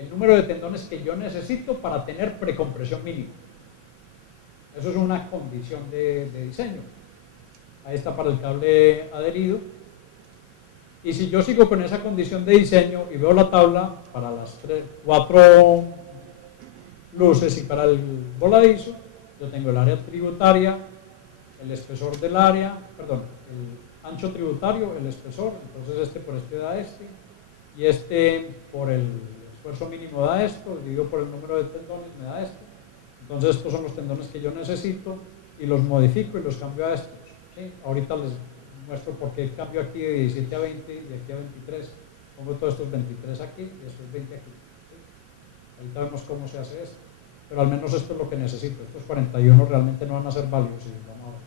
el número de tendones que yo necesito para tener precompresión mínima. Eso es una condición de diseño. Ahí está para el cable adherido. Y si yo sigo con esa condición de diseño y veo la tabla para las 4 luces y para el voladizo, yo tengo el área tributaria, el espesor del área, perdón, el ancho tributario, el espesor, entonces este por este da este, y este por el esfuerzo mínimo da esto, dividido por el número de tendones me da esto. Entonces estos son los tendones que yo necesito y los modifico y los cambio a estos, ¿sí? Ahorita les muestro por qué cambio aquí de 17 a 20 y de aquí a 23, pongo todos estos 23 aquí y estos 20 aquí, ¿sí? Ahorita vemos cómo se hace esto, pero al menos esto es lo que necesito. Estos 41 realmente no van a ser válidos y vamos a ver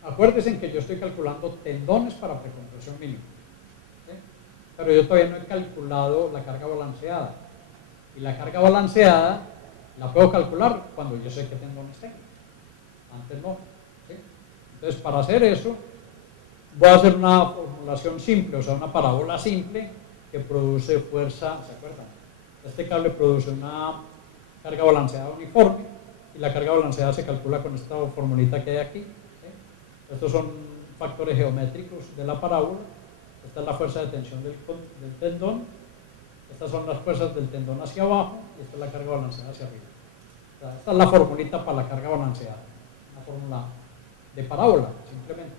esto. Acuérdense que yo estoy calculando tendones para precompresión mínima, ¿sí? Pero yo todavía no he calculado la carga balanceada, y la carga balanceada la puedo calcular cuando yo sé qué tendones tengo, antes no, ¿sí? Entonces para hacer eso voy a hacer una formulación simple, o sea una parábola simple que produce fuerza, ¿se acuerdan? Este cable produce una carga balanceada uniforme y la carga balanceada se calcula con esta formulita que hay aquí, ¿sí? Estos son factores geométricos de la parábola. Esta es la fuerza de tensión del tendón, estas son las fuerzas del tendón hacia abajo y esta es la carga balanceada hacia arriba. O sea, esta es la formulita para la carga balanceada, una fórmula de parábola simplemente.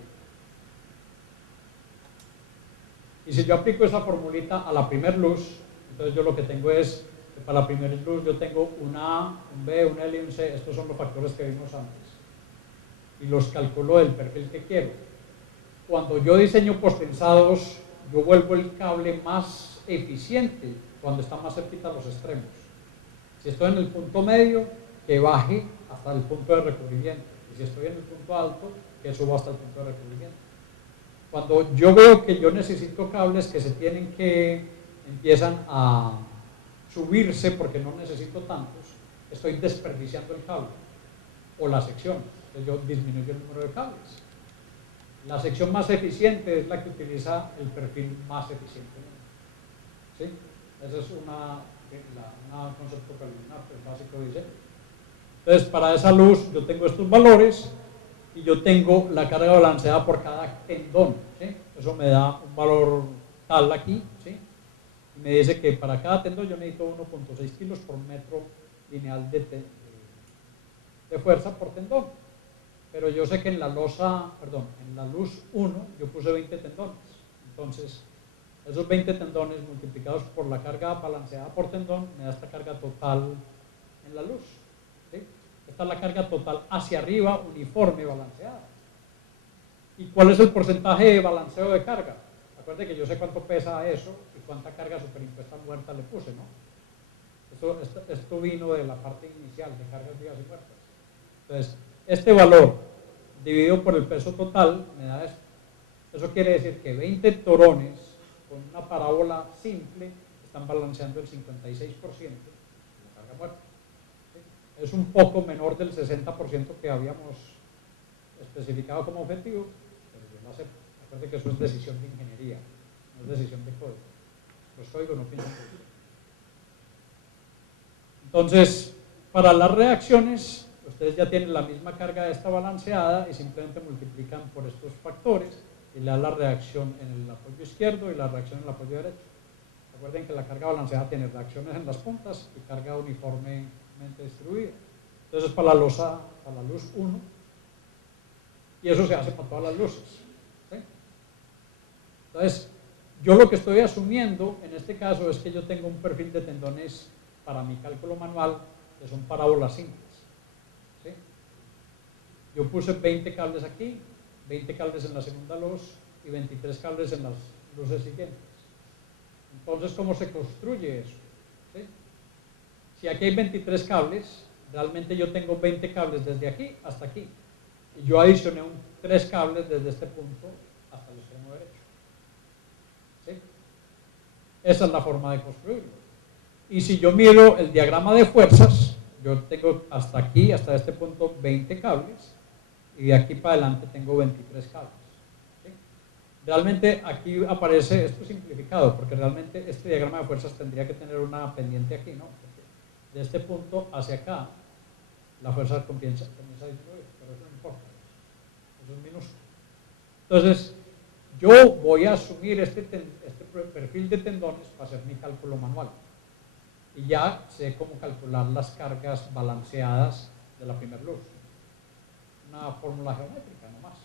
Y si yo aplico esa formulita a la primera luz, entonces yo lo que tengo es que para la primera luz yo tengo un A, un B, un L y un C. Estos son los factores que vimos antes y los calculo del perfil que quiero. Cuando yo diseño posttensados, yo vuelvo el cable más eficiente cuando está más cerquita a los extremos. Si estoy en el punto medio, que baje hasta el punto de recubrimiento, y si estoy en el punto alto, que suba hasta el punto de recubrimiento. Cuando yo veo que yo necesito cables que empiezan a subirse porque no necesito tantos, estoy desperdiciando el cable o la sección, entonces yo disminuyo el número de cables. La sección más eficiente es la que utiliza el perfil más eficiente, ¿sí? Ese es un concepto preliminar, el básico de diseño. Entonces para esa luz yo tengo estos valores y yo tengo la carga balanceada por cada tendón, ¿sí? Eso me da un valor tal aquí, ¿sí? Y me dice que para cada tendón yo necesito 1.6 kilos por metro lineal de fuerza por tendón. Pero yo sé que en la luz 1 yo puse 20 tendones. Entonces, esos 20 tendones multiplicados por la carga balanceada por tendón me da esta carga total en la luz, ¿sí? Esta es la carga total hacia arriba, uniforme, balanceada. ¿Y cuál es el porcentaje de balanceo de carga? Acuérdense que yo sé cuánto pesa eso y cuánta carga superimpuesta muerta le puse, ¿no? Esto vino de la parte inicial de cargas vivas y muertas. Entonces, este valor dividido por el peso total me da esto. Eso quiere decir que 20 torones con una parábola simple están balanceando el 56% de la carga muerta. ¿Sí? Es un poco menor del 60% que habíamos especificado como objetivo, pero yo lo acepto. Acuérdense que eso es decisión de ingeniería, no es decisión de código. Los códigos no piensan por eso. Entonces, para las reacciones, ustedes ya tienen la misma carga de esta balanceada y simplemente multiplican por estos factores y le dan la reacción en el apoyo izquierdo y la reacción en el apoyo derecho. Recuerden que la carga balanceada tiene reacciones en las puntas y carga uniformemente distribuida. Entonces para la luz 1, y eso se hace para todas las luces, ¿sí? Entonces, yo lo que estoy asumiendo en este caso es que yo tengo un perfil de tendones para mi cálculo manual que son parábolas simples. ¿Sí? Yo puse 20 cables aquí, 20 cables en la segunda luz y 23 cables en las luces siguientes. Entonces, ¿cómo se construye eso? ¿Sí? Si aquí hay 23 cables, realmente yo tengo 20 cables desde aquí hasta aquí. Y yo adicioné 3 cables desde este punto hasta el extremo derecho. ¿Sí? Esa es la forma de construirlo. Y si yo miro el diagrama de fuerzas, yo tengo hasta aquí, hasta este punto, 20 cables, y de aquí para adelante tengo 23 cables. ¿Sí? Realmente aquí aparece, esto es simplificado, porque realmente este diagrama de fuerzas tendría que tener una pendiente aquí, ¿no? Porque de este punto hacia acá, la fuerza comienza a disminuir, pero eso no importa, eso es minúsculo. Entonces, yo voy a asumir este perfil de tendones para hacer mi cálculo manual. Y ya sé cómo calcular las cargas balanceadas de la primera luz. Una fórmula geométrica nomás.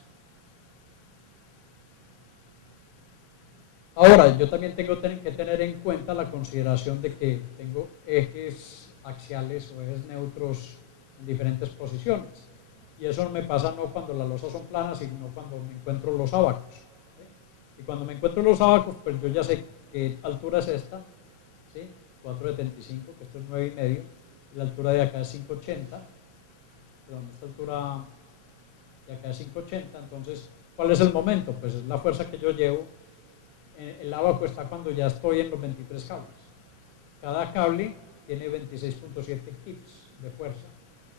Ahora, yo también tengo que tener en cuenta la consideración de que tengo ejes axiales o ejes neutros en diferentes posiciones. Y eso no me pasa no cuando las losas son planas, sino cuando me encuentro los ábacos. Y cuando me encuentro los ábacos, pues yo ya sé qué altura es esta, ¿sí? 4,75, que esto es 9,5, y la altura de acá es 5,80, perdón, esta altura de acá es 5,80, entonces, ¿cuál es el momento? Pues es la fuerza que yo llevo. El ábaco está cuando ya estoy en los 23 cables. Cada cable tiene 26,7 kips de fuerza,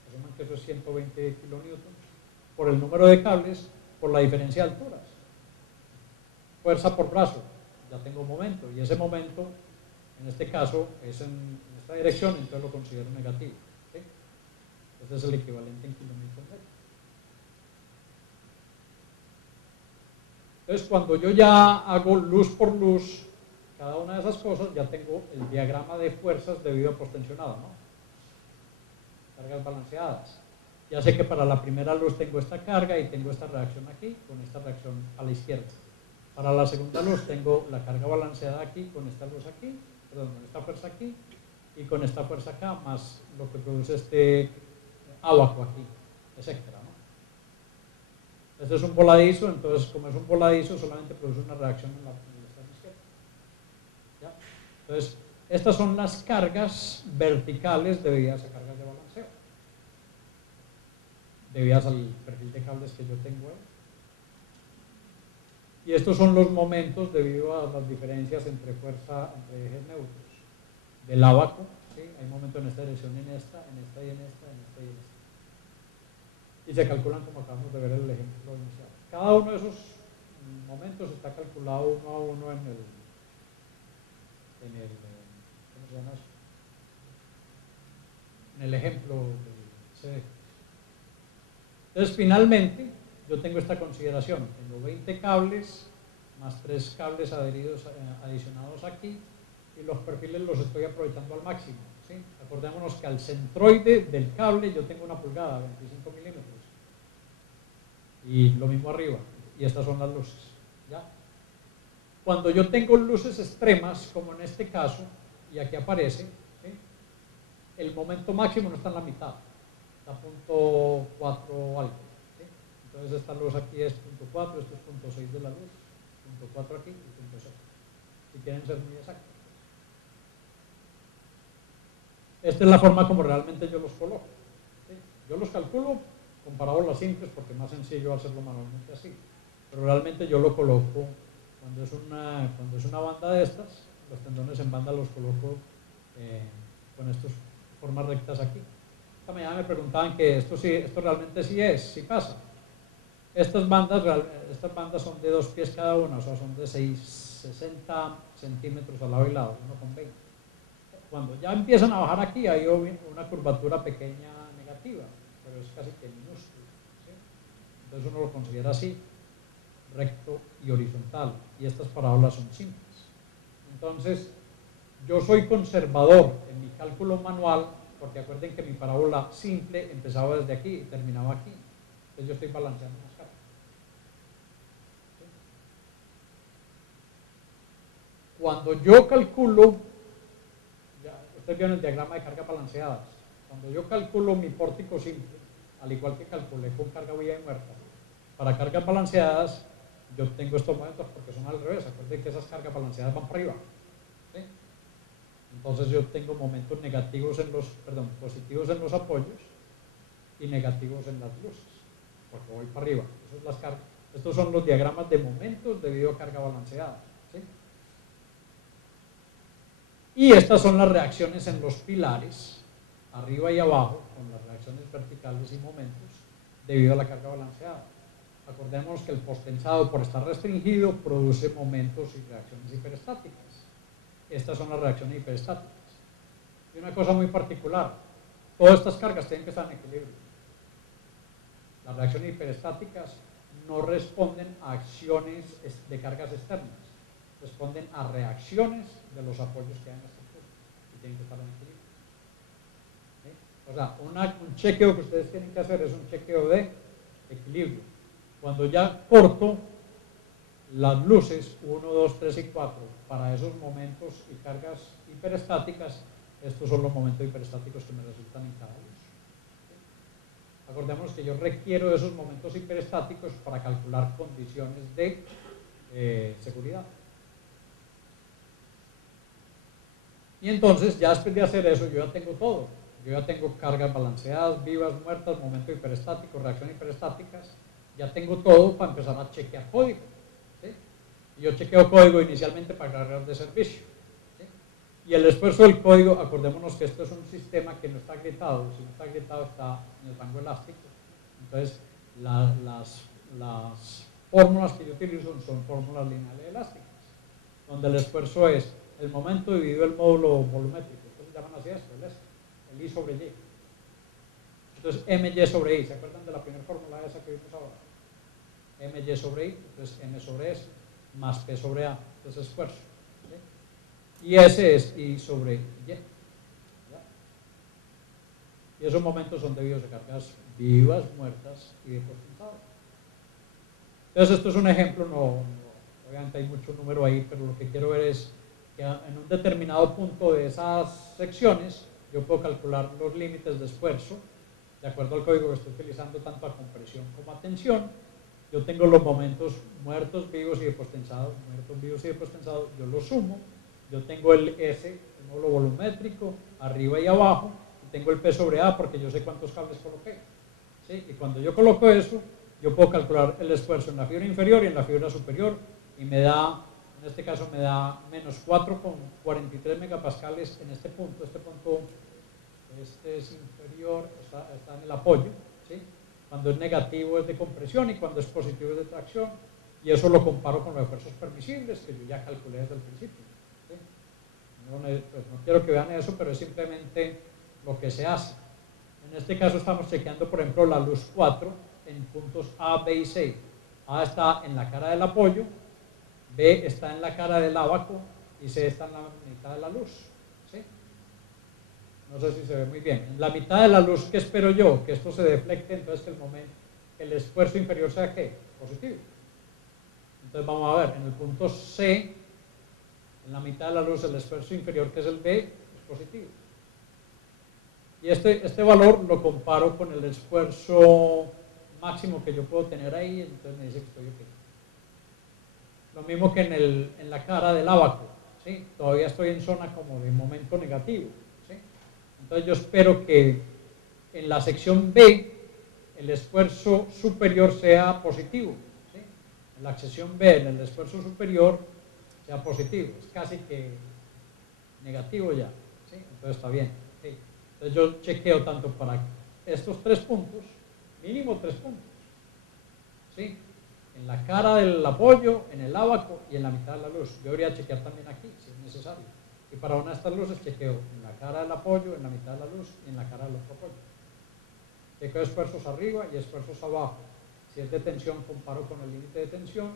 asuman que eso es 120 kilonewtons, por el número de cables, por la diferencia de alturas. Fuerza por brazo, ya tengo un momento, y ese momento, en este caso, es en esta dirección, entonces lo considero negativo. ¿Sí? Este es el equivalente en kilómetros metros. Entonces, cuando yo ya hago luz por luz, cada una de esas cosas, ya tengo el diagrama de fuerzas debido a postensionado, ¿no? Cargas balanceadas. Ya sé que para la primera luz tengo esta carga y tengo esta reacción aquí, con esta reacción a la izquierda. Para la segunda luz tengo la carga balanceada aquí, con esta luz aquí, perdón, con esta fuerza aquí, y con esta fuerza acá, más lo que produce este ábaco aquí, etc. Este es un voladizo, entonces como es un voladizo solamente produce una reacción en la extremo izquierda. ¿Ya? Entonces, estas son las cargas verticales debidas a cargas de balanceo, debidas al perfil de cables que yo tengo ahí. Y estos son los momentos debido a las diferencias entre fuerza, entre ejes neutros. Del ábaco, ¿sí? Hay momentos en esta dirección, en esta y en esta, en esta y en esta. Y se calculan como acabamos de ver en el ejemplo inicial. Cada uno de esos momentos está calculado uno a uno en el ¿cómo se llama eso? En el ejemplo del CDX. Entonces, finalmente, yo tengo esta consideración. Tengo 20 cables más 3 cables adheridos, adicionados aquí, y los perfiles los estoy aprovechando al máximo. ¿Sí? Acordémonos que al centroide del cable yo tengo una pulgada, 25 milímetros. Y lo mismo arriba. Y estas son las luces. ¿Ya? Cuando yo tengo luces extremas, como en este caso, y aquí aparece, ¿sí? El momento máximo no está en la mitad, está a punto 4 algo. ¿Sí? Entonces esta luz aquí es punto 4, esto es punto 6 de la luz, punto 4 aquí y punto 6. Si quieren ser muy exactos. Esta es la forma como realmente yo los coloco. ¿Sí? Yo los calculo con parábolas simples porque es más sencillo hacerlo manualmente así. Pero realmente yo lo coloco cuando es una banda de estas, los tendones en banda los coloco con estas formas rectas aquí. Esta mañana me preguntaban que esto realmente sí pasa. Estas bandas son de 2 pies cada una, o sea, son de 60 centímetros al lado y lado, 1,20. Cuando ya empiezan a bajar aquí hay una curvatura pequeña negativa, pero es casi que minúscula. ¿Sí? Entonces uno lo considera así, recto y horizontal, y estas parábolas son simples. Entonces, yo soy conservador en mi cálculo manual, porque acuerden que mi parábola simple empezaba desde aquí y terminaba aquí. Entonces yo estoy balanceando las cargas. ¿Sí? Cuando yo calculo, ya ustedes vieron el diagrama de cargas balanceadas, cuando yo calculo mi pórtico simple, al igual que calculé con carga viva y muerta, para cargas balanceadas yo tengo estos momentos porque son al revés. Acuérdense que esas cargas balanceadas van para arriba. ¿Sí? Entonces yo tengo momentos positivos en los apoyos y negativos en las luces, porque voy para arriba. Estos son los diagramas de momentos debido a carga balanceada. ¿Sí? Y estas son las reacciones en los pilares, arriba y abajo, con las reacciones verticales y momentos, debido a la carga balanceada. Acordemos que el post-tensado, por estar restringido, produce momentos y reacciones hiperestáticas. Estas son las reacciones hiperestáticas. Y una cosa muy particular, todas estas cargas tienen que estar en equilibrio. Las reacciones hiperestáticas no responden a acciones de cargas externas, responden a reacciones de los apoyos que hay en la estructura y tienen que estar en equilibrio. ¿Sí? O sea, un chequeo que ustedes tienen que hacer es un chequeo de equilibrio. Cuando ya corto las luces 1, 2, 3 y 4 para esos momentos y cargas hiperestáticas, estos son los momentos hiperestáticos que me resultan en cada luz. ¿Sí? Acordémonos que yo requiero de esos momentos hiperestáticos para calcular condiciones de seguridad. Y entonces, ya después de hacer eso, yo ya tengo todo. Yo ya tengo cargas balanceadas, vivas, muertas, momentos hiperestáticos, reacciones hiperestáticas. Ya tengo todo para empezar a chequear código. ¿Sí? Y yo chequeo código inicialmente para cargas de servicio. ¿Sí? Y el esfuerzo del código, acordémonos que esto es un sistema que no está gritado. Si no está gritado, está en el rango elástico. Entonces, las fórmulas que yo utilizo son fórmulas lineales elásticas, donde el esfuerzo es el momento dividido el módulo volumétrico. Entonces llaman así esto, el I sobre Y. Entonces MY sobre I, ¿se acuerdan de la primera fórmula esa que vimos ahora? MY sobre I, entonces M sobre S más P sobre A, entonces esfuerzo. ¿Sí? Y S es I sobre Y. ¿Ya? Y esos momentos son debidos a cargas vivas, muertas y de post-tensado. Entonces esto es un ejemplo, obviamente hay mucho número ahí, pero lo que quiero ver es que en un determinado punto de esas secciones yo puedo calcular los límites de esfuerzo de acuerdo al código que estoy utilizando tanto a compresión como a tensión. Yo tengo los momentos muertos, vivos y de post-tensado, muertos, vivos y de post-tensado, yo los sumo. Yo tengo el S, el módulo volumétrico, arriba y abajo, y tengo el P sobre A porque yo sé cuántos cables coloqué. ¿Sí? Y cuando yo coloco eso, yo puedo calcular el esfuerzo en la fibra inferior y en la fibra superior, y me da, en este caso me da menos 4,43 megapascales en este punto. Este es inferior, está en el apoyo. ¿Sí? Cuando es negativo es de compresión y cuando es positivo es de tracción, y eso lo comparo con los esfuerzos permisibles que yo ya calculé desde el principio. ¿Sí? No quiero que vean eso, pero es simplemente lo que se hace. En este caso estamos chequeando, por ejemplo, la luz 4 en puntos A, B y C. A está en la cara del apoyo, B está en la cara del ábaco y C está en la mitad de la luz. ¿Sí? No sé si se ve muy bien. En la mitad de la luz, ¿qué espero yo? Que esto se deflecte, entonces el esfuerzo inferior sea ¿qué? Positivo. Entonces vamos a ver, en el punto C, en la mitad de la luz, el esfuerzo inferior, que es el B, es positivo. Y este valor lo comparo con el esfuerzo máximo que yo puedo tener ahí, entonces me dice que estoy ok. Lo mismo que en la cara del ábaco, ¿sí? Todavía estoy en zona como de momento negativo. ¿Sí? Entonces yo espero que en la sección B el esfuerzo superior sea positivo. ¿Sí? En la sección B, en el esfuerzo superior sea positivo. Es casi que negativo ya. ¿Sí? Entonces está bien. ¿Sí? Entonces yo chequeo tanto para estos 3 puntos, mínimo 3 puntos. ¿Sí? En la cara del apoyo, en el ábaco y en la mitad de la luz. Yo debería chequear también aquí, si es necesario. Y para una de estas luces chequeo en la cara del apoyo, en la mitad de la luz y en la cara del otro apoyo. Chequeo esfuerzos arriba y esfuerzos abajo. Si es de tensión, comparo con el límite de tensión.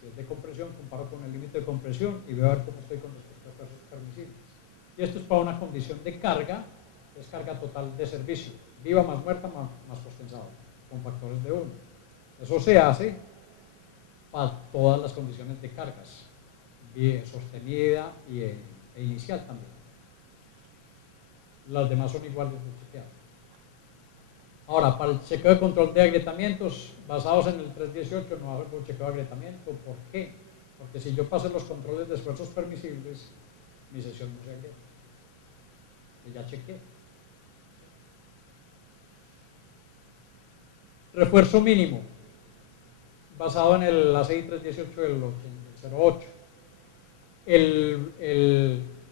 Si es de compresión, comparo con el límite de compresión y veo a ver cómo estoy con respecto a esfuerzos permisibles. Y esto es para una condición de carga, es carga total de servicio. Viva más muerta más post-tensado, con factores de 1. Eso se hace para todas las condiciones de cargas, sostenida e inicial también. Las demás son iguales de chequear. Ahora, para el chequeo de control de agrietamientos, basados en el 318, no hago chequeo de agrietamiento. ¿Por qué? Porque si yo paso los controles de esfuerzos permisibles, mi sesión no se agrieta. Y ya chequeé. Refuerzo mínimo, basado en el ACI 318 del 08.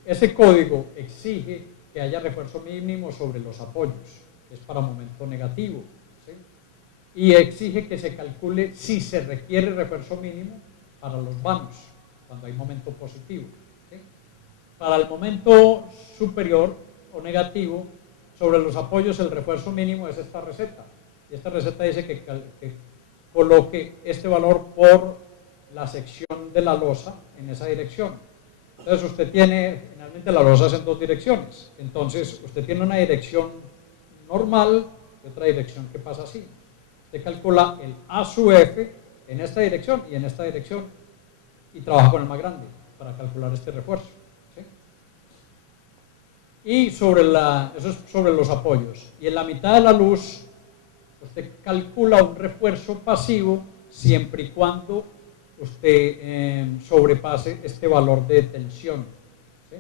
Ese código exige que haya refuerzo mínimo sobre los apoyos, que es para momento negativo. ¿Sí? y exige que se calcule si se requiere refuerzo mínimo para los vanos, cuando hay momento positivo. ¿Sí? Para el momento superior o negativo, sobre los apoyos el refuerzo mínimo es esta receta. Y esta receta dice que coloque este valor por la sección de la losa en esa dirección. Entonces usted tiene, finalmente la losa es en dos direcciones. Entonces usted tiene una dirección normal y otra dirección que pasa así. Usted calcula el A sub F en esta dirección y en esta dirección y trabaja con el más grande para calcular este refuerzo. ¿Sí? Y eso es sobre los apoyos. Y en la mitad de la luz usted calcula un refuerzo pasivo siempre y cuando usted sobrepase este valor de tensión. ¿Sí?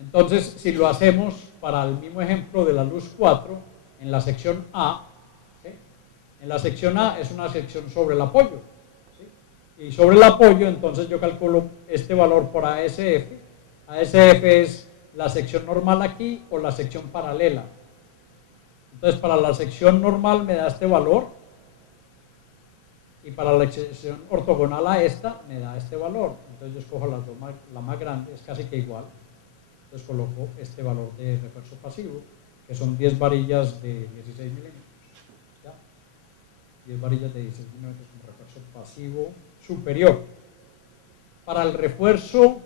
Entonces, si lo hacemos para el mismo ejemplo de la luz 4, en la sección A, ¿sí? En la sección A es una sección sobre el apoyo. ¿Sí? Y sobre el apoyo, entonces yo calculo este valor por ASF. ASF es la sección normal aquí o la sección paralela. Entonces, para la sección normal me da este valor y para la sección ortogonal a esta me da este valor. Entonces yo escojo las dos, la más grande, es casi que igual. Entonces coloco este valor de refuerzo pasivo, que son 10 varillas de 16 milímetros. ¿Ya? 10 varillas de 16 milímetros como refuerzo pasivo superior. Para el refuerzo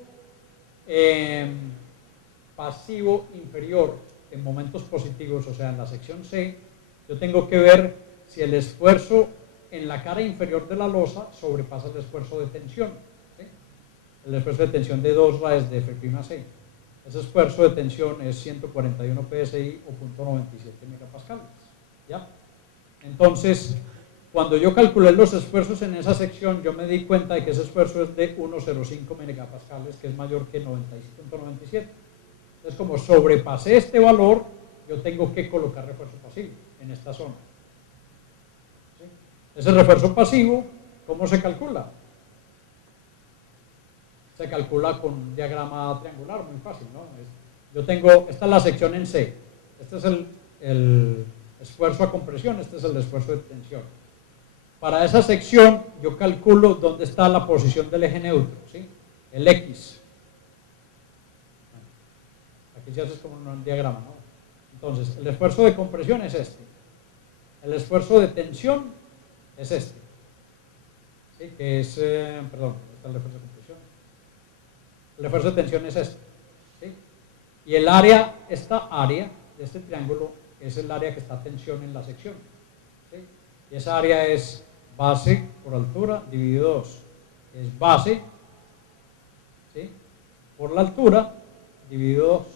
pasivo inferior en momentos positivos, o sea, en la sección C, yo tengo que ver si el esfuerzo en la cara inferior de la losa sobrepasa el esfuerzo de tensión. ¿Sí? El esfuerzo de tensión de 2 raíz de F'C. Ese esfuerzo de tensión es 141 psi o 0.97 megapascales. ¿Ya? Entonces, cuando yo calculé los esfuerzos en esa sección, yo me di cuenta de que ese esfuerzo es de 1.05 megapascales, que es mayor que 90.97. Entonces, como sobrepasé este valor, yo tengo que colocar refuerzo pasivo en esta zona. ¿Sí? Ese refuerzo pasivo, ¿cómo se calcula? Se calcula con un diagrama triangular, muy fácil, ¿no? Yo tengo, esta es la sección en C. Este es el esfuerzo a compresión, este es el esfuerzo de tensión. Para esa sección, yo calculo dónde está la posición del eje neutro, ¿sí? El X. Aquí se hace como un diagrama, ¿no? Entonces, el esfuerzo de compresión es este. El esfuerzo de tensión es este. ¿Sí? Que es, perdón, está el esfuerzo de compresión. El esfuerzo de tensión es este. ¿Sí? Y el área, esta área de este triángulo, es el área que está a tensión en la sección. ¿Sí? Y esa área es base por altura dividido 2. Es base, ¿sí? Por la altura dividido 2.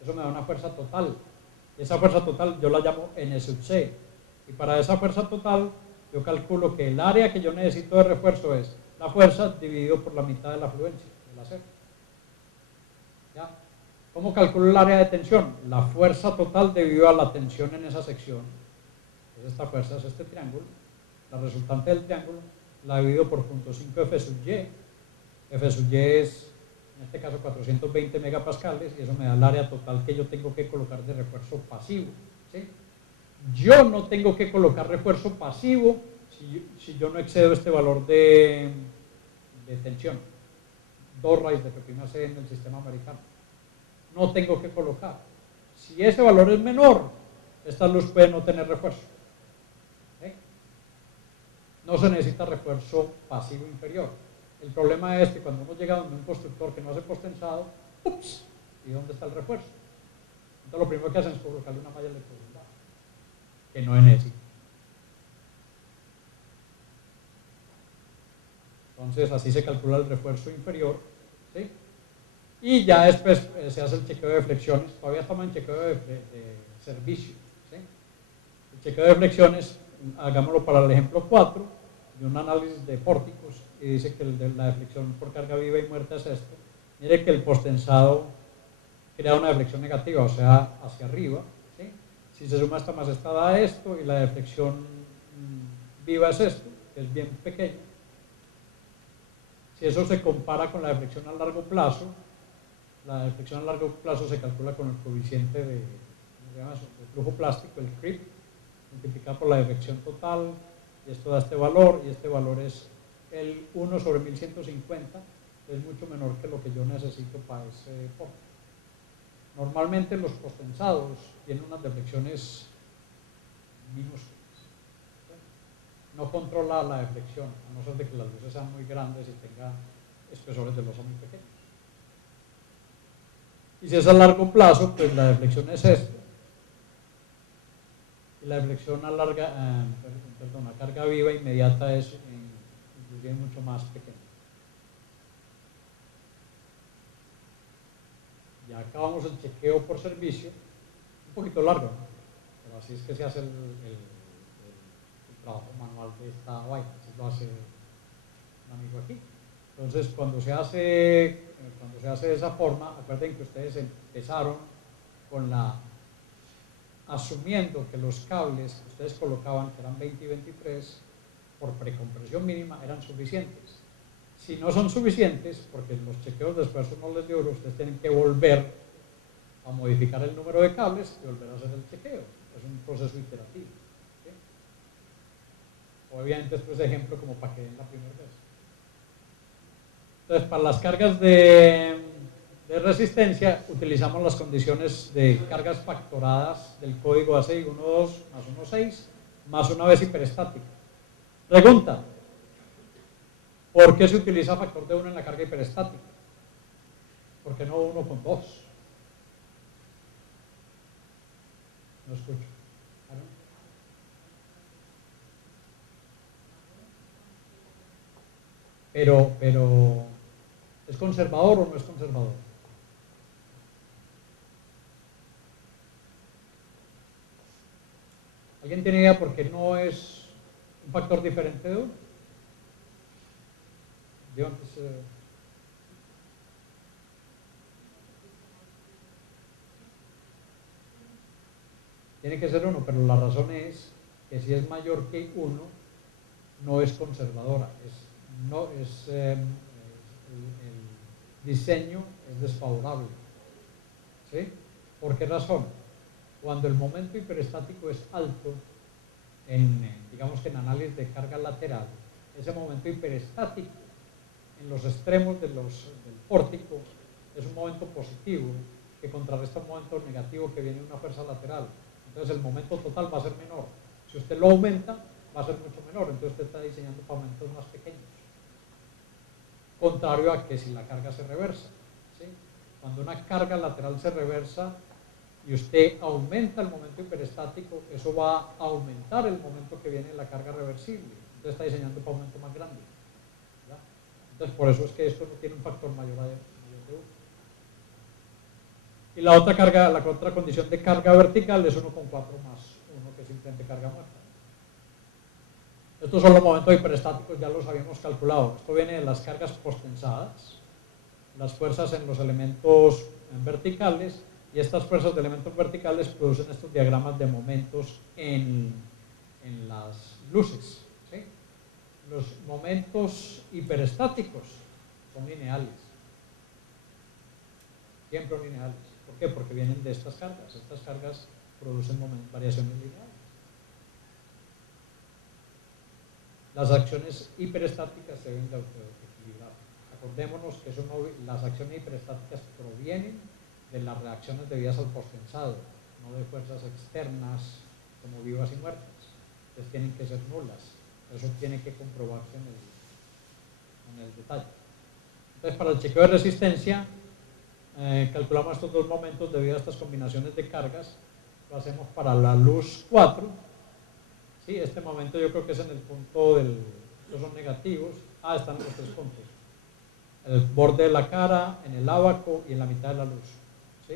Eso me da una fuerza total. Y esa fuerza total yo la llamo N sub C. Y para esa fuerza total yo calculo que el área que yo necesito de refuerzo es la fuerza dividido por la mitad de la afluencia del acero. ¿Ya? ¿Cómo calculo el área de tensión? La fuerza total debido a la tensión en esa sección. Entonces esta fuerza es este triángulo. La resultante del triángulo la divido por 0.5 F sub Y. F sub Y es, en este caso, 420 megapascales, y eso me da el área total que yo tengo que colocar de refuerzo pasivo. ¿Sí? Yo no tengo que colocar refuerzo pasivo si yo no excedo este valor de tensión. 2 raíz de F'C en el sistema americano. No tengo que colocar. Si ese valor es menor, esta luz puede no tener refuerzo. ¿Sí? No se necesita refuerzo pasivo inferior. El problema es que cuando hemos llegado a un constructor que no hace postensado, ¡ups! ¿Y dónde está el refuerzo? Entonces lo primero que hacen es colocarle una malla electroblindada, que no es necesita. Entonces así se calcula el refuerzo inferior, ¿sí? Y ya después se hace el chequeo de flexiones. Todavía estamos en chequeo de servicio, ¿sí? El chequeo de flexiones, hagámoslo para el ejemplo 4, de un análisis de pórticos, y dice que la deflexión por carga viva y muerta es esto. Mire que el postensado crea una deflexión negativa, o sea, hacia arriba, ¿sí? Si se suma esta más esta da esto, y la deflexión viva es esto, que es bien pequeño. Si eso se compara con la deflexión a largo plazo, la deflexión a largo plazo se calcula con el coeficiente de se llama eso, el flujo plástico, el creep, multiplicado por la deflexión total, y esto da este valor, y este valor es el 1 sobre 1150, es mucho menor que lo que yo necesito para ese porte. Normalmente los postensados tienen unas deflexiones minúsculas. No controla la deflexión, a no ser de que las luces sean muy grandes y tengan espesores de losa muy pequeños. Y si es a largo plazo, pues la deflexión es esto. Y la deflexión a la carga viva inmediata es inclusive mucho más pequeña. Ya acabamos el chequeo por servicio, un poquito largo, ¿no? Pero así es que se hace el trabajo manual de esta vaina, así lo hace un amigo aquí. Entonces, cuando se hace de esa forma, acuerden que ustedes empezaron con asumiendo que los cables que ustedes colocaban, que eran 20 y 23, por precompresión mínima, eran suficientes. Si no son suficientes, porque los chequeos de esfuerzo no les dio, ustedes tienen que volver a modificar el número de cables y volver a hacer el chequeo. Es un proceso iterativo. ¿Sí? Obviamente esto es ejemplo como para que den la primera vez. Entonces, para las cargas de resistencia, utilizamos las condiciones de cargas factoradas del código ASEI 1.2 más 1.6 más una vez hiperestática. Pregunta: ¿por qué se utiliza factor de 1 en la carga hiperestática? ¿Por qué no 1.2? No escucho. Pero ¿es conservador o no es conservador? ¿Alguien tiene idea por qué no es un factor diferente de 1? Yo antes... tiene que ser 1, pero la razón es que si es mayor que 1, no es conservadora. El diseño es desfavorable. ¿Sí? ¿Por qué razón? Cuando el momento hiperestático es alto, digamos que en análisis de carga lateral, ese momento hiperestático en los extremos del pórtico es un momento positivo que contrarresta un momento negativo que viene de una fuerza lateral. Entonces el momento total va a ser menor. Si usted lo aumenta, va a ser mucho menor. Entonces usted está diseñando para momentos más pequeños. Contrario a que si la carga se reversa. ¿Sí? Cuando una carga lateral se reversa y usted aumenta el momento hiperestático, eso va a aumentar el momento que viene de la carga reversible. Entonces está diseñando para un momento más grande. ¿Verdad? Entonces por eso es que esto no tiene un factor mayor de 1. Y la otra condición de carga vertical es 1,4 más 1, que es simplemente carga muerta. Estos son los momentos hiperestáticos, ya los habíamos calculado. Esto viene de las cargas postensadas, las fuerzas en los elementos verticales, y estas fuerzas de elementos verticales producen estos diagramas de momentos en las luces. ¿Sí? Los momentos hiperestáticos son lineales, siempre lineales. ¿Por qué? Porque vienen de estas cargas. Estas cargas producen variaciones lineales. Las acciones hiperestáticas se deben de autoequilibrar. Acordémonos que las acciones hiperestáticas provienen de las reacciones debidas al postensado, no de fuerzas externas como vivas y muertas. Entonces tienen que ser nulas. Eso tiene que comprobarse en el detalle. Entonces, para el chequeo de resistencia, calculamos estos dos momentos debido a estas combinaciones de cargas. Lo hacemos para la luz 4. ¿Sí? Este momento yo creo que es en el punto estos son negativos. Están en los 3 puntos. El borde de la cara, en el ábaco y en la mitad de la luz. ¿Sí?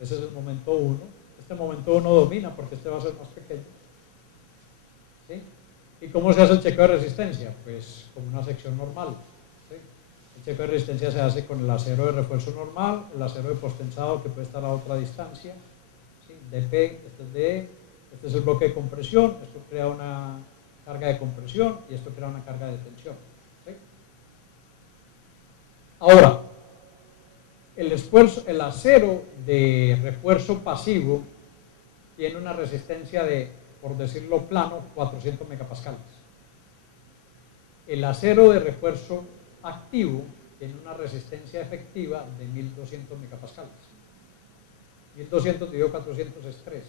Ese es el momento 1. Este momento 1 domina porque este va a ser más pequeño. ¿Sí? ¿Y cómo se hace el chequeo de resistencia? Pues con una sección normal. ¿Sí? El chequeo de resistencia se hace con el acero de refuerzo normal, el acero de postensado que puede estar a otra distancia. ¿Sí? DP, este es DE, este es el bloque de compresión, esto crea una carga de compresión y esto crea una carga de tensión. ¿Sí? Ahora, el acero de refuerzo pasivo tiene una resistencia de, por decirlo plano, 400 megapascales. El acero de refuerzo activo tiene una resistencia efectiva de 1200 megapascales. 1200 dividido 400 es 3.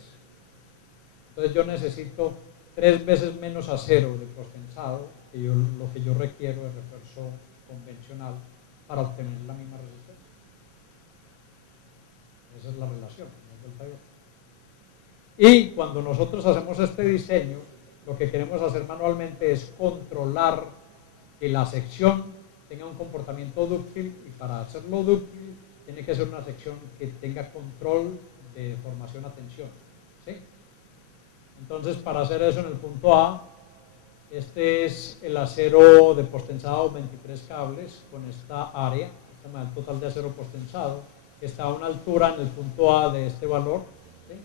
Entonces yo necesito 3 veces menos acero de postensado que lo que yo requiero de refuerzo convencional para obtener la misma resistencia. Esa es la relación. Y cuando nosotros hacemos este diseño, lo que queremos hacer manualmente es controlar que la sección tenga un comportamiento dúctil, y para hacerlo dúctil tiene que ser una sección que tenga control de deformación a tensión, ¿sí? Entonces, para hacer eso, en el punto A, este es el acero de postensado, 23 cables con esta área, este es el total de acero postensado, que está a una altura en el punto A de este valor, ¿sí?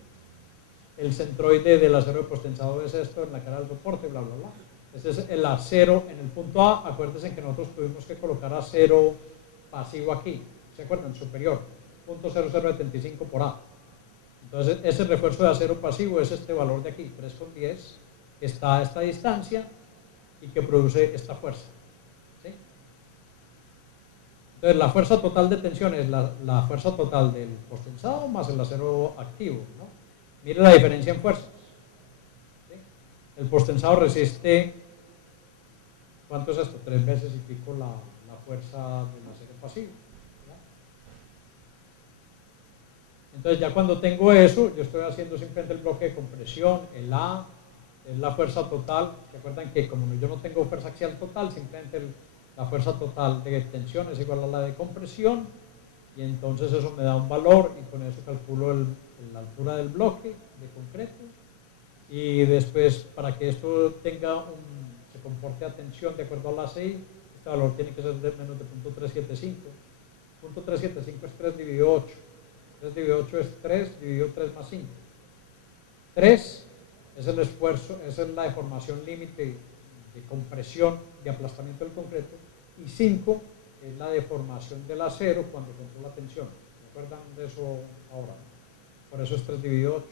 El centroide del acero de postensado es esto en la cara del soporte, bla, bla, bla. Este es el acero en el punto A. Acuérdense que nosotros tuvimos que colocar acero pasivo aquí, ¿se acuerdan? Superior, punto 0075 por A. Entonces, ese refuerzo de acero pasivo es este valor de aquí, 3,10, que está a esta distancia y que produce esta fuerza, ¿sí? Entonces, la fuerza total de tensión es la fuerza total del postensado más el acero activo, ¿no? Mire la diferencia en fuerzas, ¿sí? El postensado resiste, ¿cuánto es esto? 3 veces y pico la fuerza del acero pasivo. Entonces ya cuando tengo eso, yo estoy haciendo simplemente el bloque de compresión, el A es la fuerza total. ¿Se acuerdan que como yo no tengo fuerza axial total, simplemente la fuerza total de tensión es igual a la de compresión, y entonces eso me da un valor y con eso calculo la altura del bloque de concreto, y después para que esto se comporte a tensión de acuerdo a la ACI, este valor tiene que ser de menos de 0.375. 0.375 es 3 dividido 8. 3 dividido 8 es 3 dividido 3 más 5. 3 es el esfuerzo, esa es la deformación límite de compresión, de aplastamiento del concreto, y 5 es la deformación del acero cuando controla tensión. ¿Se acuerdan de eso ahora? Por eso es 3 dividido 8.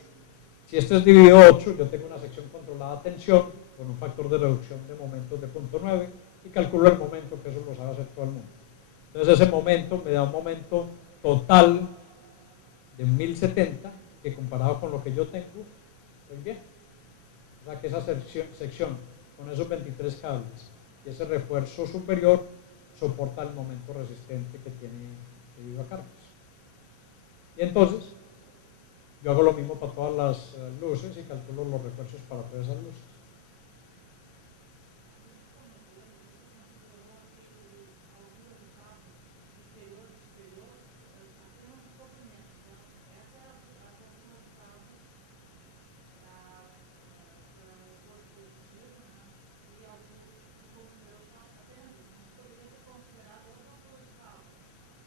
Si esto es dividido 8, yo tengo una sección controlada a tensión con un factor de reducción de momentos de 0.9 y calculo el momento, que eso lo sabe hacer todo el mundo. Entonces ese momento me da un momento total de 1070, que comparado con lo que yo tengo, estoy bien. O sea que esa sección con esos 23 cables y ese refuerzo superior soporta el momento resistente que tiene debido a cargas. Y entonces yo hago lo mismo para todas las luces y calculo los refuerzos para todas esas luces.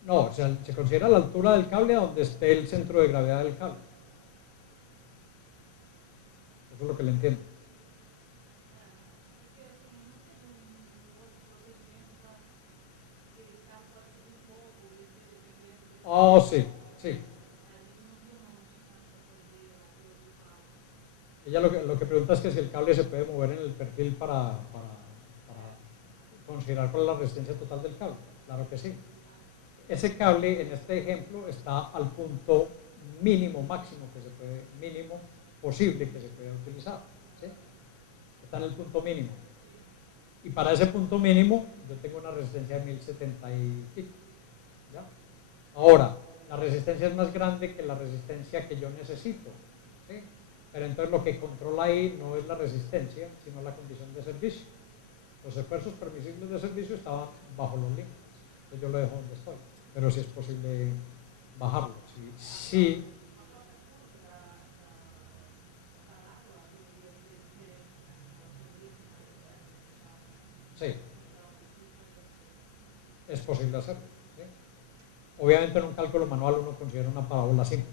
No, o sea, se considera la altura del cable a donde esté el centro de gravedad del cable. Eso es lo que le entiendo. Oh, sí, sí. Ella lo que pregunta es que si el cable se puede mover en el perfil para considerar cuál es la resistencia total del cable. Claro que sí. Ese cable en este ejemplo está al punto mínimo, máximo que se puede, mínimo posible que se pueda utilizar, ¿sí? Está en el punto mínimo. Y para ese punto mínimo yo tengo una resistencia de 1070 y pico, ¿ya? Ahora, la resistencia es más grande que la resistencia que yo necesito, ¿sí? Pero entonces lo que controla ahí no es la resistencia, sino la condición de servicio. Los esfuerzos permisibles de servicio estaban bajo los límites, entonces yo lo dejo donde estoy, pero sí es posible bajarlo. Sí. Sí, es posible hacerlo, ¿sí? Obviamente en un cálculo manual uno considera una parábola simple.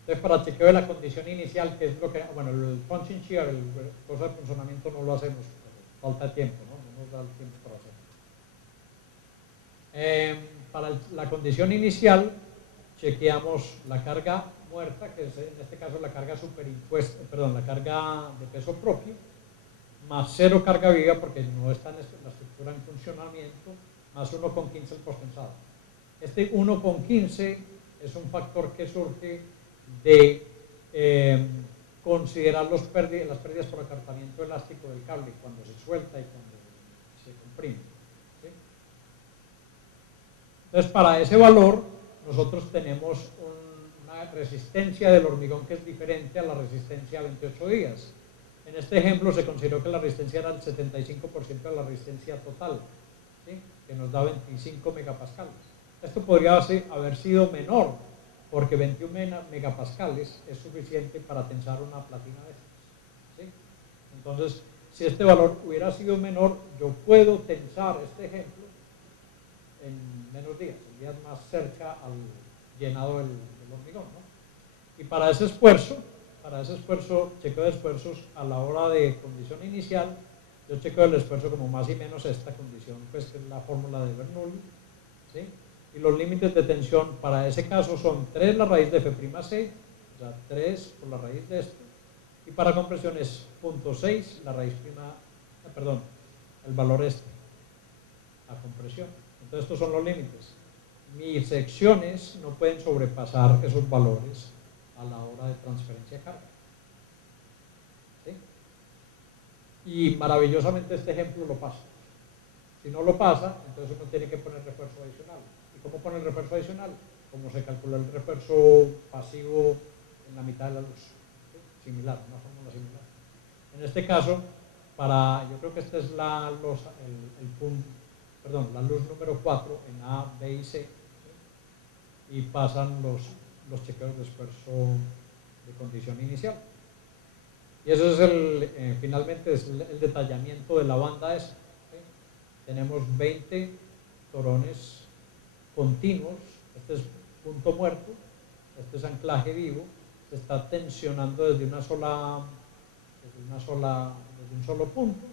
Entonces, para chequeo de la condición inicial, que es lo que, bueno, el punching shear, el cosa de funcionamiento no lo hacemos, falta tiempo, ¿no? No nos da el tiempo para hacerlo. Para la condición inicial, chequeamos la carga muerta, que es en este caso la carga superimpuesta, perdón, la carga de peso propio, más 0 carga viva, porque no está en la estructura en funcionamiento, más 1,15 el postensado. Este 1,15 es un factor que surge de considerar las pérdidas por acartamiento elástico del cable cuando se suelta y cuando se comprime, ¿sí? Entonces, para ese valor, nosotros tenemos una resistencia del hormigón que es diferente a la resistencia a 28 días. En este ejemplo se consideró que la resistencia era el 75% de la resistencia total, ¿sí? Que nos da 25 megapascales. Esto podría haber sido menor, porque 21 megapascales es suficiente para tensar una platina de estas, ¿sí? Entonces, si este valor hubiera sido menor, yo puedo tensar este ejemplo en menos días, en días más cerca al llenado del hormigón, ¿no? Y para ese esfuerzo, chequeo de esfuerzos a la hora de condición inicial, yo chequeo el esfuerzo como más y menos esta condición, pues que es la fórmula de Bernoulli, ¿sí? Y los límites de tensión para ese caso son 3 la raíz de F'C, o sea, 3 por la raíz de esto, y para compresión es 0.6 la raíz prima, perdón, el valor este, a compresión. Entonces estos son los límites. Mis secciones no pueden sobrepasar esos valores a la hora de transferencia de carga, ¿sí? Y maravillosamente este ejemplo lo pasa. Si no lo pasa, entonces uno tiene que poner refuerzo adicional. ¿Y cómo pone el refuerzo adicional? Como se calcula el refuerzo pasivo en la mitad de la luz, ¿sí? Similar, una fórmula similar. En este caso, yo creo que esta es la luz número 4 en A, B y C, ¿sí? Y pasan los chequeos de esfuerzo de condición inicial. Y eso es finalmente es el detallamiento de la banda esa, ¿sí? Tenemos 20 torones continuos, este es punto muerto, este es anclaje vivo, se está tensionando desde un solo punto.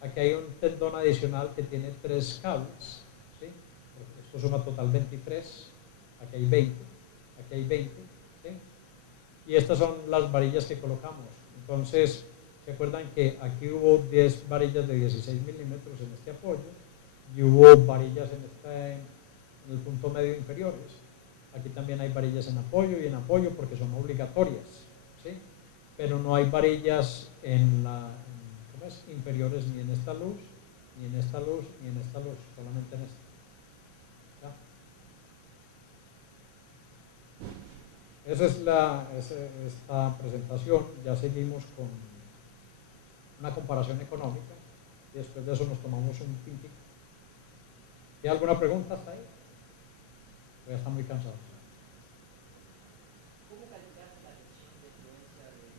Aquí hay un tendón adicional que tiene 3 cables, ¿sí? Esto suma total 23, aquí hay 20, aquí hay 20, ¿sí? Y estas son las varillas que colocamos. Entonces, ¿se acuerdan que aquí hubo 10 varillas de 16 milímetros en este apoyo y hubo varillas en el punto medio inferiores? Aquí también hay varillas en apoyo y en apoyo porque son obligatorias, ¿sí? Pero no hay varillas inferiores ni en esta luz, ni en esta luz, ni en esta luz, solamente en esta. ¿Ya? Esa es esta presentación. Ya seguimos con una comparación económica y después de eso nos tomamos un tintico. ¿Hay alguna pregunta hasta ahí? Ya está muy cansado. ¿Cómo calcular la tensión de influencia del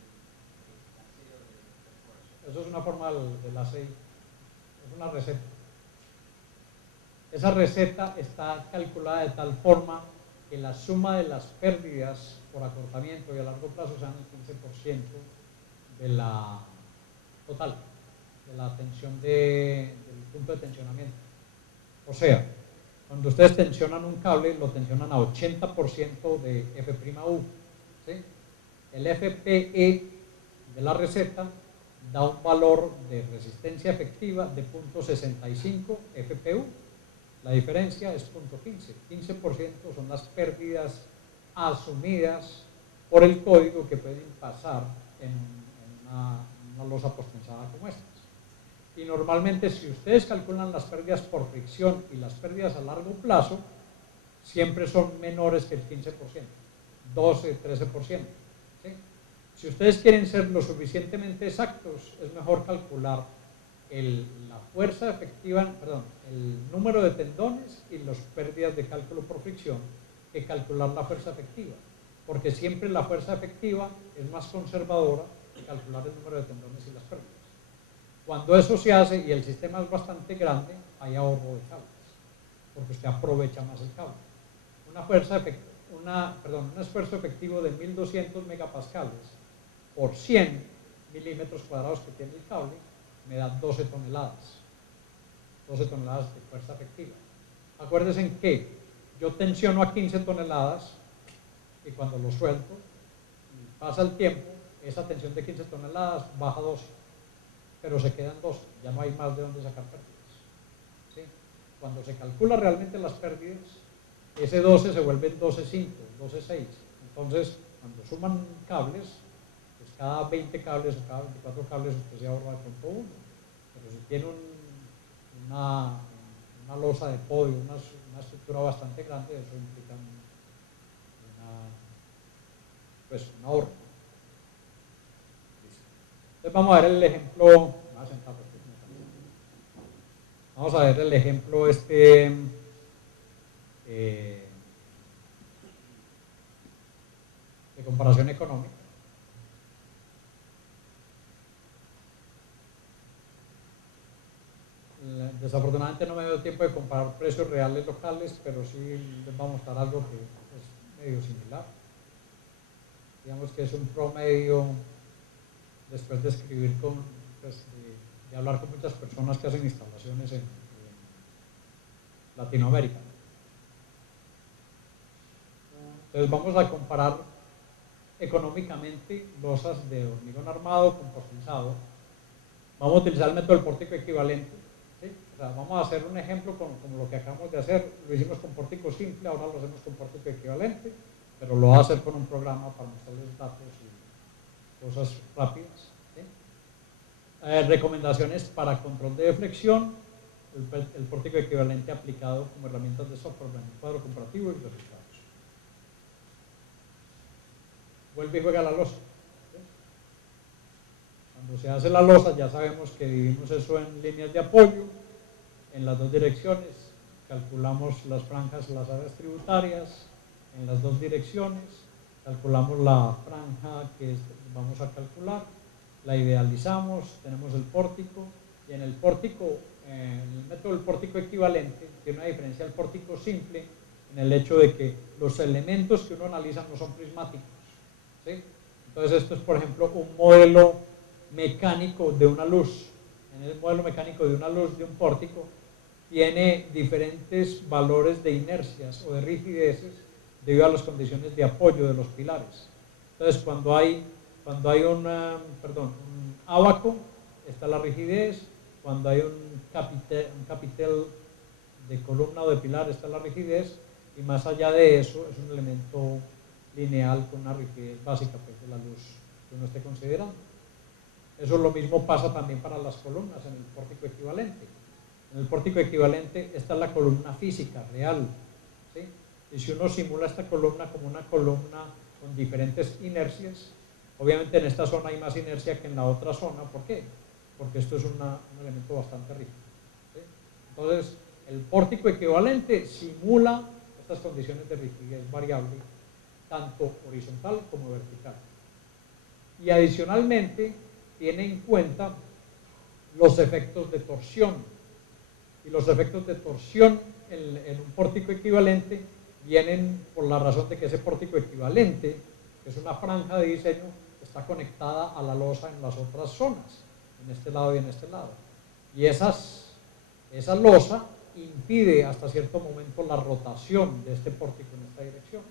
acero de refuerzo? Eso es una forma del ACI, es una receta. Esa receta está calculada de tal forma que la suma de las pérdidas por acortamiento y a largo plazo sean el 15% de la total, de la tensión del punto de tensionamiento. O sea, cuando ustedes tensionan un cable, lo tensionan a 80% de F'U, ¿sí? El FPE de la receta da un valor de resistencia efectiva de 0.65 FPU. La diferencia es 0.15. 15% son las pérdidas asumidas por el código que pueden pasar en una losa postensada como esta. Y normalmente, si ustedes calculan las pérdidas por fricción y las pérdidas a largo plazo, siempre son menores que el 15%, 12, 13%. ¿Sí? Si ustedes quieren ser lo suficientemente exactos, es mejor calcular la fuerza efectiva, perdón, el número de tendones y las pérdidas de cálculo por fricción que calcular la fuerza efectiva, porque siempre la fuerza efectiva es más conservadora que calcular el número de tendones y las pérdidas. Cuando eso se hace y el sistema es bastante grande, hay ahorro de cables, porque usted aprovecha más el cable. Un esfuerzo efectivo de 1200 megapascales por 100 milímetros cuadrados que tiene el cable me da 12 toneladas. 12 toneladas de fuerza efectiva. Acuérdense que yo tensiono a 15 toneladas y cuando lo suelto, y pasa el tiempo, esa tensión de 15 toneladas baja a 12, pero se quedan 12, ya no hay más de dónde sacar pérdidas. ¿Sí? Cuando se calcula realmente las pérdidas, ese 12 se vuelve 12.5, 12.6. Entonces, cuando suman cables, pues cada 20 cables o cada 24 cables usted se ahorra de pronto uno. Pero si tiene una losa de podio, una estructura bastante grande, eso implica pues un ahorro. Entonces vamos a ver el ejemplo, vamos a ver el ejemplo de comparación económica. Desafortunadamente no me dio tiempo de comparar precios reales locales, pero sí les vamos a mostrar algo que es medio similar. Digamos que es un promedio después de escribir pues, de hablar con muchas personas que hacen instalaciones en Latinoamérica. Entonces vamos a comparar económicamente losas de hormigón armado con postizado. Vamos a utilizar el método del pórtico equivalente. ¿Sí? O sea, vamos a hacer un ejemplo como lo que acabamos de hacer. Lo hicimos con pórtico simple, ahora lo hacemos con pórtico equivalente, pero lo va a hacer con un programa para mostrarles datos y cosas rápidas. ¿Sí? Recomendaciones para control de deflexión, el pórtico equivalente aplicado como herramientas de software en el cuadro comparativo y resultados. Vuelve y juega la losa. ¿Sí? Cuando se hace la losa ya sabemos que dividimos eso en líneas de apoyo, en las dos direcciones, calculamos las franjas, las áreas tributarias, en las dos direcciones, calculamos la franja que vamos a calcular, la idealizamos, tenemos el pórtico, y en el pórtico, en el método del pórtico equivalente, tiene una diferencia del pórtico simple en el hecho de que los elementos que uno analiza no son prismáticos. ¿Sí? Entonces esto es, por ejemplo, un modelo mecánico de una luz. En el modelo mecánico de una luz de un pórtico tiene diferentes valores de inercias o de rigideces debido a las condiciones de apoyo de los pilares. Entonces cuando hay un ábaco está la rigidez, cuando hay un capitel de columna o de pilar está la rigidez, y más allá de eso es un elemento lineal con una rigidez básica pues, de la luz que uno esté considerando. Eso lo mismo pasa también para las columnas en el pórtico equivalente. En el pórtico equivalente está la columna física, real. ¿Sí? Y si uno simula esta columna como una columna con diferentes inercias, obviamente en esta zona hay más inercia que en la otra zona. ¿Por qué? Porque esto es un elemento bastante rígido. ¿Sí? Entonces, el pórtico equivalente simula estas condiciones de rigidez variable, tanto horizontal como vertical. Y adicionalmente, tiene en cuenta los efectos de torsión. Y los efectos de torsión en un pórtico equivalente vienen por la razón de que ese pórtico equivalente, que es una franja de diseño, está conectada a la losa en las otras zonas, en este lado y en este lado. Y esa losa impide hasta cierto momento la rotación de este pórtico en esta dirección.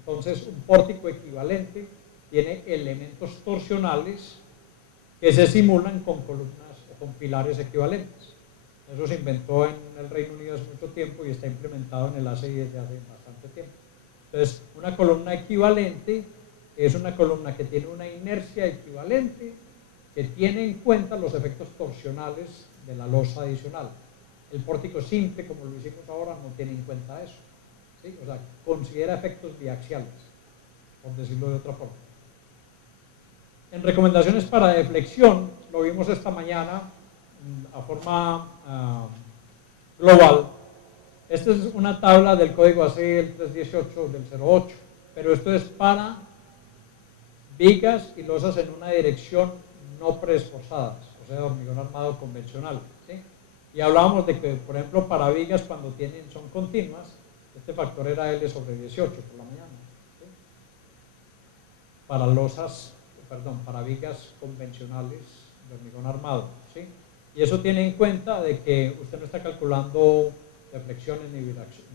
Entonces, un pórtico equivalente tiene elementos torsionales que se simulan con columnas o con pilares equivalentes. Eso se inventó en el Reino Unido hace mucho tiempo y está implementado en el ACI desde hace bastante tiempo. Entonces, una columna equivalente es una columna que tiene una inercia equivalente, que tiene en cuenta los efectos torsionales de la losa adicional. El pórtico simple, como lo hicimos ahora, no tiene en cuenta eso. ¿Sí? O sea, considera efectos biaxiales, por decirlo de otra forma. En recomendaciones para deflexión, lo vimos esta mañana a forma global. Esta es una tabla del código ACI del 318 del 08, pero esto es para vigas y losas en una dirección no preesforzadas, o sea, de hormigón armado convencional. ¿Sí? Y hablábamos de que, por ejemplo, para vigas cuando son continuas, este factor era L sobre 18 por la mañana. ¿Sí? Para vigas convencionales de hormigón armado. ¿Sí? Y eso tiene en cuenta de que usted no está calculando deflexiones ni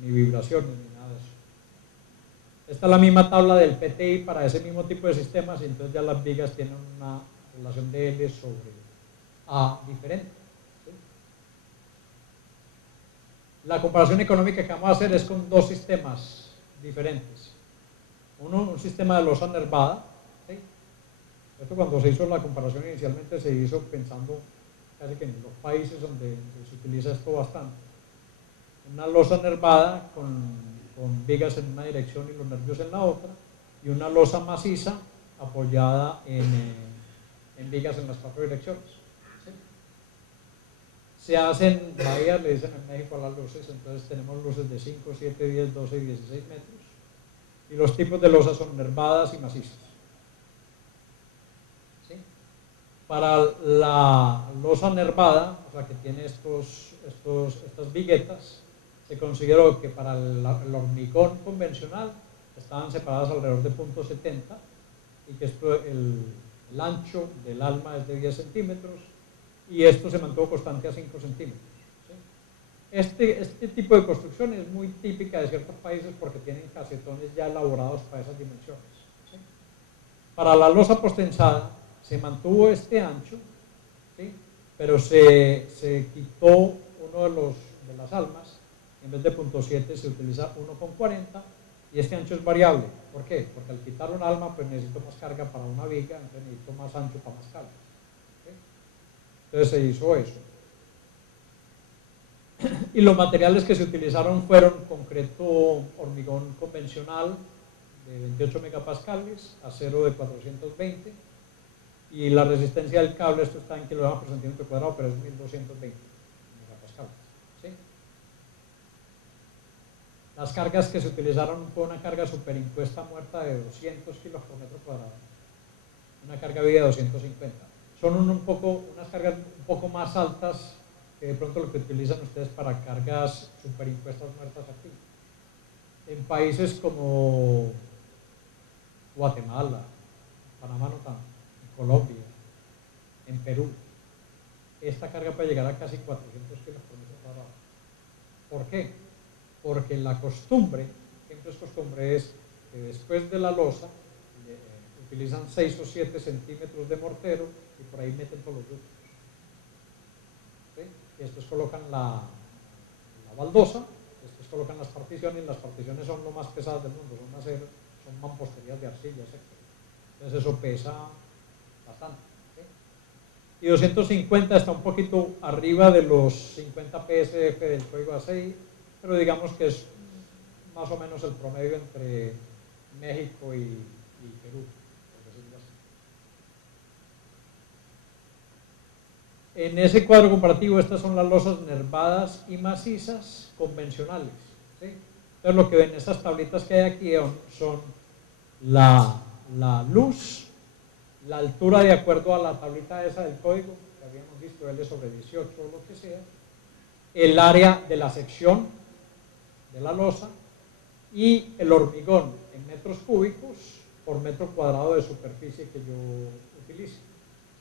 vibraciones ni nada de eso. Esta es la misma tabla del PTI para ese mismo tipo de sistemas y entonces ya las vigas tienen una relación de L sobre A diferente. ¿Sí? La comparación económica que vamos a hacer es con dos sistemas diferentes. Uno, un sistema de losa nervada. ¿Sí? Esto cuando se hizo la comparación inicialmente se hizo pensando casi que en los países donde se utiliza esto bastante. Una losa nervada con vigas en una dirección y los nervios en la otra, y una losa maciza apoyada en vigas en las cuatro direcciones. ¿Sí? Se hacen bahías, le dicen en México a las luces, entonces tenemos luces de 5, 7, 10, 12 y 16 metros, y los tipos de losas son nervadas y macizas. ¿Sí? Para la losa nervada, o sea que tiene estas viguetas, se consideró que para el hormigón convencional estaban separadas alrededor de 0.70 y que el ancho del alma es de 10 centímetros y esto se mantuvo constante a 5 centímetros. ¿Sí? Este tipo de construcción es muy típica de ciertos países porque tienen casetones ya elaborados para esas dimensiones. ¿Sí? Para la losa postensada se mantuvo este ancho, ¿sí? Pero se quitó uno de las almas. En vez de 0.7 se utiliza 1.40 y este ancho es variable. ¿Por qué? Porque al quitar un alma pues necesito más carga para una viga, entonces necesito más ancho para más carga. ¿Sí? Entonces se hizo eso. Y los materiales que se utilizaron fueron concreto hormigón convencional de 28 megapascales, acero de 420 y la resistencia del cable, esto está en kilogramos por centímetro cuadrado, pero es 1220 megapascales. ¿Sí? Las cargas que se utilizaron fue una carga superimpuesta muerta de 200 kilos por metro cuadrado, una carga viva de 250. Son unas cargas un poco más altas que de pronto lo que utilizan ustedes para cargas superimpuestas muertas aquí. En países como Guatemala, Panamá no tanto, en Colombia, en Perú, esta carga puede llegar a casi 400 kilos por metro cuadrado. ¿Por qué? Porque la costumbre, siempre es costumbre, es que después de la losa utilizan 6 o 7 centímetros de mortero y por ahí meten todos los ductos. ¿Sí? Y estos colocan la baldosa, estos colocan las particiones son lo más pesadas del mundo, son mamposterías de arcilla, etc. Entonces eso pesa bastante. ¿Sí? Y 250 está un poquito arriba de los 50 PSF del código ACI, pero digamos que es más o menos el promedio entre México y Perú, por decirlo así. En ese cuadro comparativo estas son las losas nervadas y macizas convencionales. ¿Sí? Entonces lo que ven, estas tablitas que hay aquí son la luz, la altura de acuerdo a la tablita esa del código, que habíamos visto, L sobre 18 o lo que sea, el área de la sección de la losa y el hormigón en metros cúbicos por metro cuadrado de superficie que yo utilice.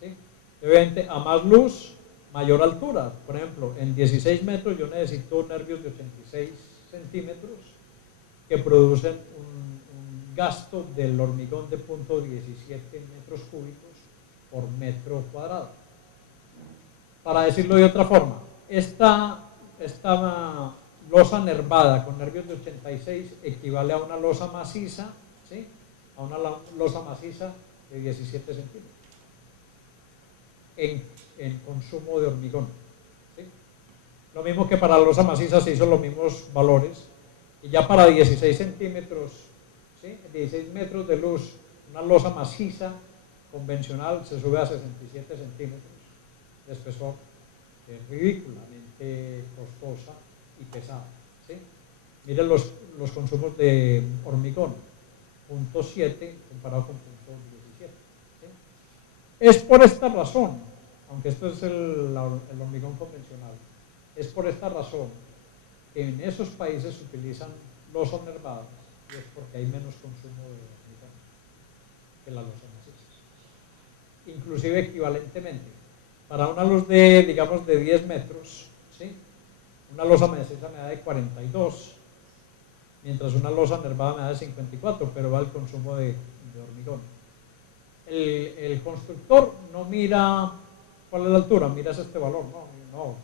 ¿Sí? Obviamente a más luz, mayor altura. Por ejemplo, en 16 metros yo necesito nervios de 86 centímetros que producen un gasto del hormigón de 0.17 metros cúbicos por metro cuadrado. Para decirlo de otra forma, esta losa nervada con nervios de 86 equivale a una losa maciza, ¿sí? A una losa maciza de 17 centímetros en consumo de hormigón. ¿Sí? Lo mismo que para la losa maciza se hizo los mismos valores, y ya para 16 centímetros, ¿sí? 16 metros de luz, una losa maciza convencional se sube a 67 centímetros de espesor, que es ridículamente costosa y pesada. ¿Sí? Miren los consumos de hormigón, 0.7 comparado con 0.17. ¿Sí? Es por esta razón, aunque esto es el hormigón convencional, es por esta razón que en esos países se utilizan losas nervadas, y es porque hay menos consumo de hormigón que la losa maciza. Inclusive equivalentemente, para una luz de, digamos, de 10 metros, ¿sí? Una losa maciza me da de 42, mientras una losa nervada me da de 54, pero va el consumo de hormigón. El constructor no mira cuál es la altura, miras este valor, no,